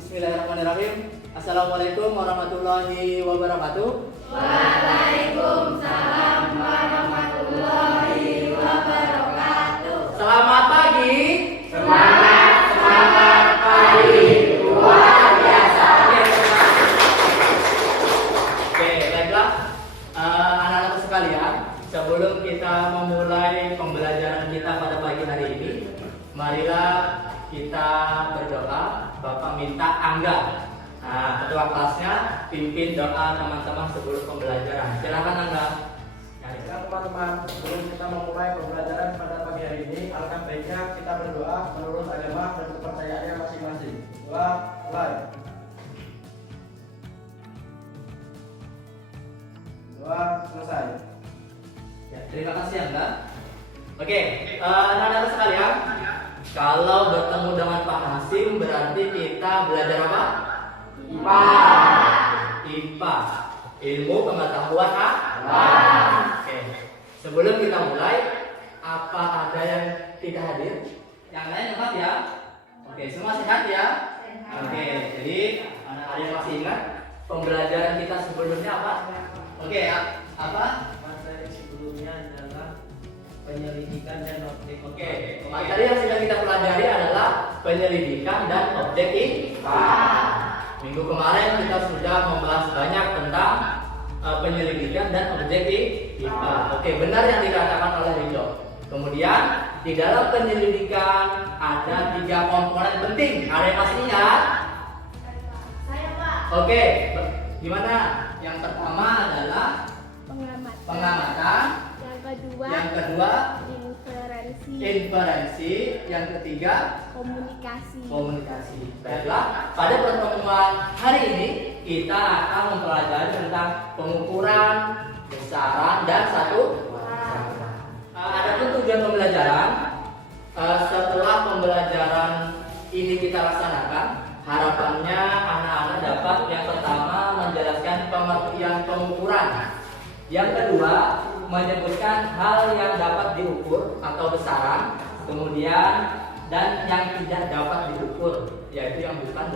Bismillahirrahmanirrahim. Assalamualaikum warahmatullahi wabarakatuh. Waalaikumsalam warahmatullahi wabarakatuh. Selamat pagi. Semangat pagi, luar biasa. Oke, baiklah. Anak-anak sekalian, sebelum kita memulai pembelajaran kita pada pagi hari ini, marilah kita berdoa. Bapak minta Angga, ketua kelasnya, pimpin doa teman-teman sebelum pembelajaran. Silakan Angga. Ya teman-teman, sebelum kita memulai pembelajaran pada pagi hari ini, alangkah baiknya kita berdoa menurut agama dan kepercayaannya masing-masing. Doa mulai. Doa selesai. Ya, terima kasih Angga. Oke, anak-anak sekalian, kalau bertemu dengan Pak Hasim berarti kita belajar apa? IPA. IPA, ilmu pengetahuan Oke. Sebelum kita mulai, apa ada yang tidak hadir? Yang lain lengkap ya? Oke, semua sehat ya? Oke, jadi anak-anak yang masih ingat pembelajaran kita sebelumnya apa? Oke, apa? Materi sebelumnya adalah penyelidikan dan objek. Oke, materi yang sedang kita pelajari adalah penyelidikan dan objek IPA. Minggu kemarin kita sudah membahas banyak tentang penyelidikan dan objek IPA. Oke, benar yang dikatakan oleh Ridho. Kemudian di dalam penyelidikan ada 3 komponen penting. Ada yang masih ingat? Saya Pak. Oke, gimana? Yang pertama adalah pengamatan. Yang kedua inferensi. Yang ketiga komunikasi. Baiklah, pada pertemuan hari ini kita akan mempelajari tentang pengukuran, besaran, dan satu. Adapun tujuan pembelajaran, setelah pembelajaran ini kita laksanakan, harapannya anak-anak dapat yang pertama menjelaskan pengertian pengukuran. Yang kedua, menyebutkan hal yang dapat diukur atau besaran, kemudian dan yang tidak dapat diukur, yaitu yang bukan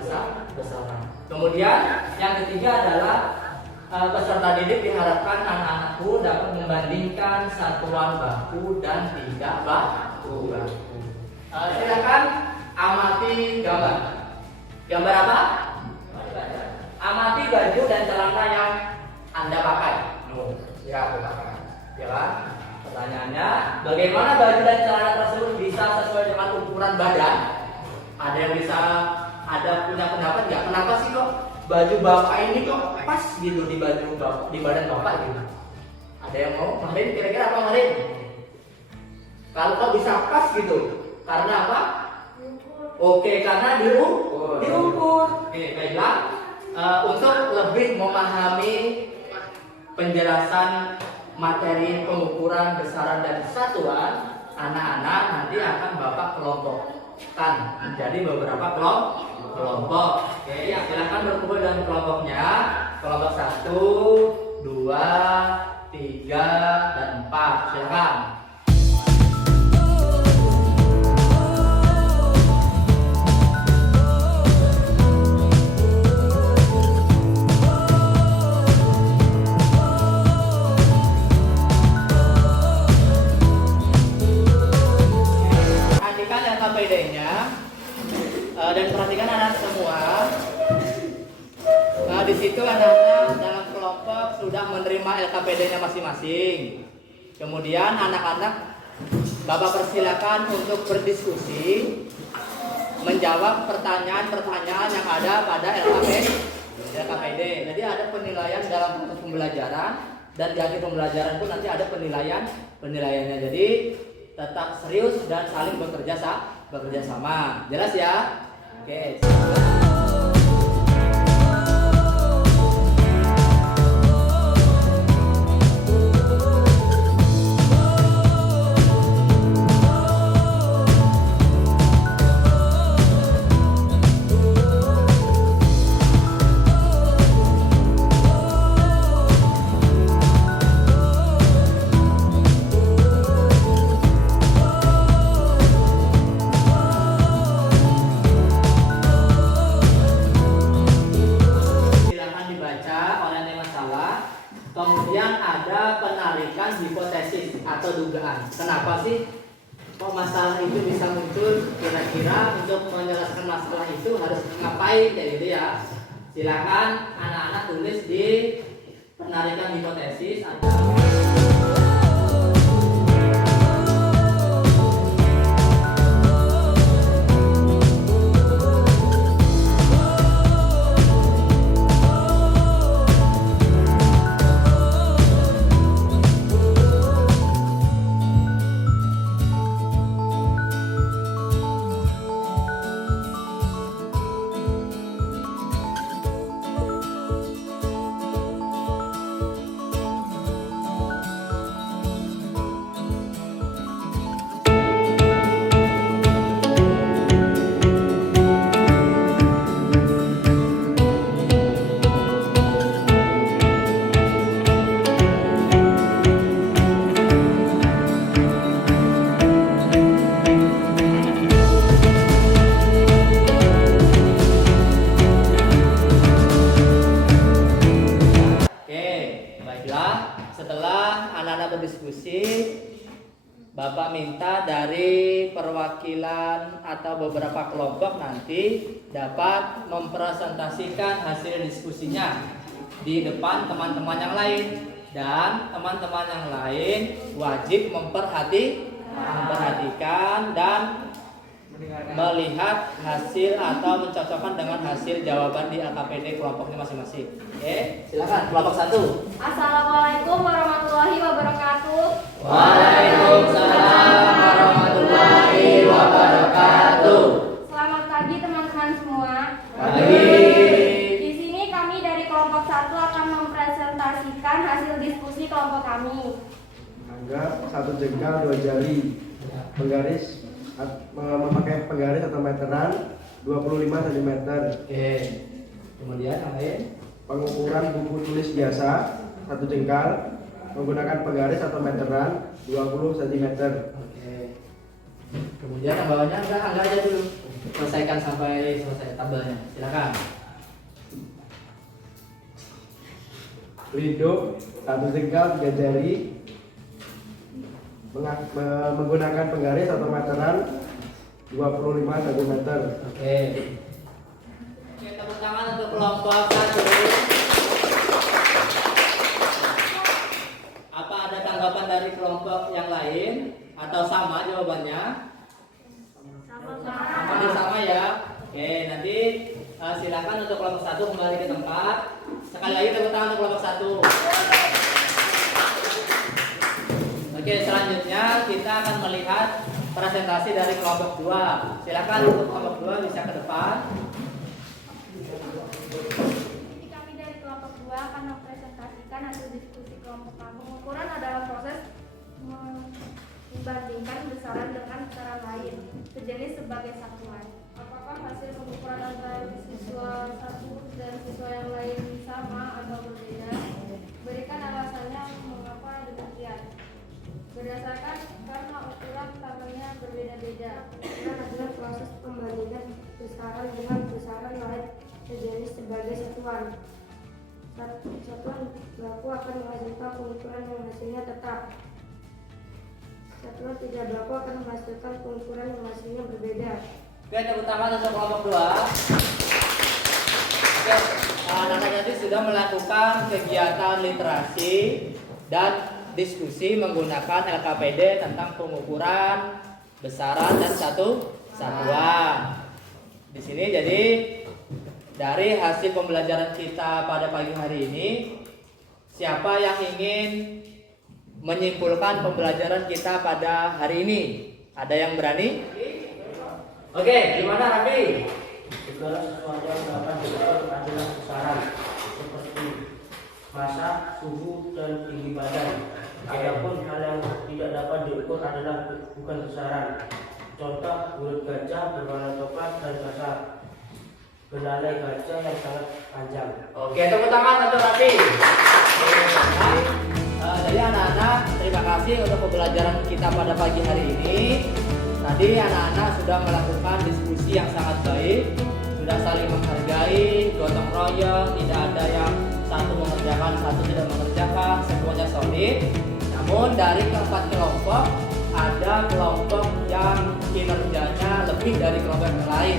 besaran. Kemudian yang ketiga adalah peserta didik diharapkan anak-anakku dapat membandingkan satuan baku dan tidak baku. Silakan amati gambar. Gambar apa? Amati baju dan celana yang Anda pakai. Ya, aku pakai. Ya kan? Pertanyaannya, bagaimana baju dan celana tersebut bisa sesuai dengan ukuran badan? Ada yang bisa punya pendapat nggak? Kenapa sih kok baju bapak ini kok pas gitu di baju bapak, di badan bapak gitu? Ada yang mau? Marin, kira-kira apa Marin? Kalau kok bisa pas gitu? Karena apa? Oke, karena diukur. Oke, baiklah. Untuk lebih memahami penjelasan materi pengukuran, besaran, dan satuan, anak-anak nanti akan Bapak kelompokkan menjadi beberapa kelompok. Oke, ya, silakan berkumpul dalam kelompoknya. Kelompok 1, 2, 3, dan 4. Silakan. LKPD-nya dan perhatikan anak semua. Di situ anak-anak dalam kelompok sudah menerima LKPD-nya masing-masing. Kemudian anak-anak Bapak persilakan untuk berdiskusi, menjawab pertanyaan-pertanyaan yang ada pada LKPD. Jadi ada penilaian dalam proses pembelajaran dan di akhir pembelajaran pun nanti ada penilaiannya. Jadi tetap serius dan saling bekerja sama. Jelas ya? Oke. atau dugaan. Kenapa sih kok masalah itu bisa muncul? Kira-kira untuk menjelaskan masalah itu harus ngapain kayak gitu ya. Silakan anak-anak tulis di penarikan hipotesis atau setelah anak-anak berdiskusi, Bapak minta dari perwakilan atau beberapa kelompok nanti dapat mempresentasikan hasil diskusinya di depan teman-teman yang lain, dan teman-teman yang lain wajib memperhatikan dan melihat hasil atau mencocokkan dengan hasil jawaban di LKPD kelompoknya masing-masing. Oke, silakan kelompok 1. Assalamualaikum warahmatullahi wabarakatuh. Waalaikumsalam warahmatullahi wabarakatuh. Selamat pagi teman-teman semua. Pagi. Di sini kami dari kelompok 1 akan mempresentasikan hasil diskusi kelompok kami. Anggap 1 jengkal 2 jari. Penggaris memakai penggaris atau meteran 25 cm. Oke. Kemudian yang lain? Pengukuran buku tulis biasa 1 jengkal menggunakan penggaris atau meteran 20 cm. Oke. Kemudian yang bawahnya enggak aja dulu. Selesaikan sampai selesai tabelnya. Silakan. Lido 1 jengkal 3 jari menggunakan penggaris atau meteran 25 cm. Oke. Oke, tepuk tangan untuk kelompok 1. Apa ada tanggapan dari kelompok yang lain atau sama jawabannya? Sama ya. Oke, nanti silakan untuk kelompok 1 kembali ke tempat. Sekali lagi tepuk tangan untuk kelompok 1. Oke, selanjutnya kita akan melihat presentasi dari kelompok 2. Silakan untuk kelompok 2 bisa ke depan. Jadi kami dari kelompok 2 akan mempresentasikan hasil diskusi kelompok kami. Pengukuran adalah proses membandingkan besaran dengan besaran lain sejenis sebagai satuan. Apakah hasil pengukuran antara siswa satu dan siswa yang lain sama atau berbeda? Berikan alasannya mengapa demikian. Berdasarkan karena ukuran tangannya berbeda-beda. Ukuran adalah proses pembandingan besaran dengan besaran lain sejenis sebagai satuan. Satuan baku akan menghasilkan pengukuran yang hasilnya tetap. Satuan tidak baku akan menghasilkan pengukuran yang hasilnya berbeda. Oke, tepuk tangan untuk kelompok 2. Oke, anak-anak tadi sudah melakukan kegiatan literasi dan diskusi menggunakan LKPD tentang pengukuran, besaran dan satuan. Di sini jadi dari hasil pembelajaran kita pada pagi hari ini, siapa yang ingin menyimpulkan pembelajaran kita pada hari ini? Ada yang berani? Oke, gimana Raffi? Segala sesuatu yang dapat diukur adalah besaran seperti massa, suhu, dan tinggi badan. Adapun hal yang tidak dapat diukur adalah bukan besaran. Contoh, mulut gajah berwarna coklat dan kasar, belalai gajah yang sangat panjang. Oke, tepuk tangan untuk Raffi. Jadi anak-anak, terima kasih untuk pembelajaran kita pada pagi hari ini. Tadi anak-anak sudah melakukan diskusi yang sangat baik, sudah saling menghargai, gotong royong, tidak ada yang satu mengerjakan, satu tidak mengerjakan, semuanya solid. Namun Namun dari keempat kelompok ada kelompok yang kinerjanya lebih dari kelompok yang lain,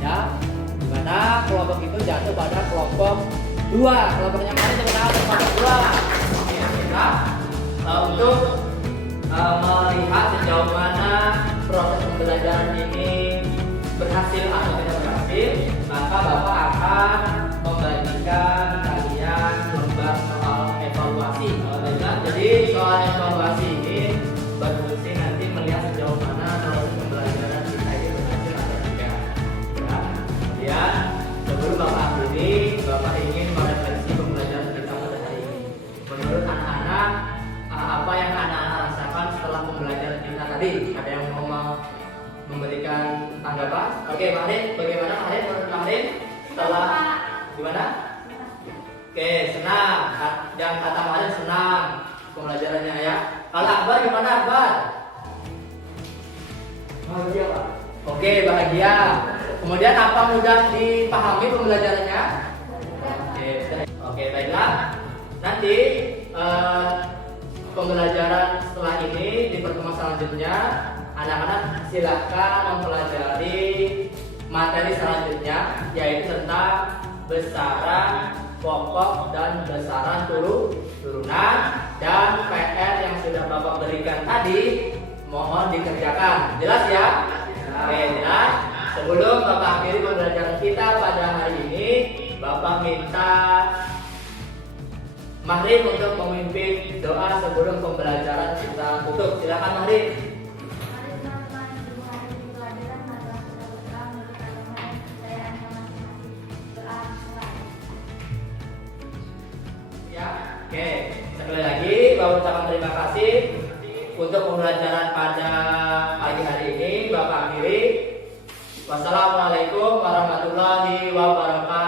ya. Dimana kelompok itu jatuh pada kelompok 2. Kelompok yang mana sebenarnya kelompok 2. Ya, kita untuk melihat sejauh mana proses pembelajaran ini berhasil atau tidak berhasil, maka Bapak akan membagikan kalian lembar soal evaluasi. Jadi soal evaluasi ini berfungsi nanti melihat sejauh mana proses pembelajaran kita ini berhasil atau tidak. Ya. Kemudian sebelum Bapak akhiri, Bapak ingin merefleksi pembelajaran kita pada hari ini. Menurut anak-anak, apa yang anak-anak rasakan setelah pembelajaran kita tadi? Ada yang mau memberikan tanggapan? Oke, Marin, bagaimana Marin? Menurut Marin setelah gimana? Oke, senang. Yang kata Marin senang pembelajarannya ya. Kalau Akbar gimana Akbar? Bahagia Pak. Oke, bahagia. Kemudian apa mudah dipahami pembelajarannya? Oke, baiklah. Nanti pembelajaran setelah ini di pertemuan selanjutnya anak-anak silakan mempelajari materi selanjutnya, yaitu tentang besaran pokok dan besaran turunan, dan PR yang sudah Bapak berikan tadi mohon dikerjakan. Jelas ya? Oke, jelas. Sebelum Bapak akhiri pembelajaran kita pada hari ini, Bapak minta Mahrin untuk memimpin doa sebelum pembelajaran kita tutup. Silakan Mahrin. Oke, sekali lagi Bapak ucapkan terima kasih untuk pembelajaran pada pagi hari ini. Bapak akhiri. Wassalamualaikum warahmatullahi wabarakatuh.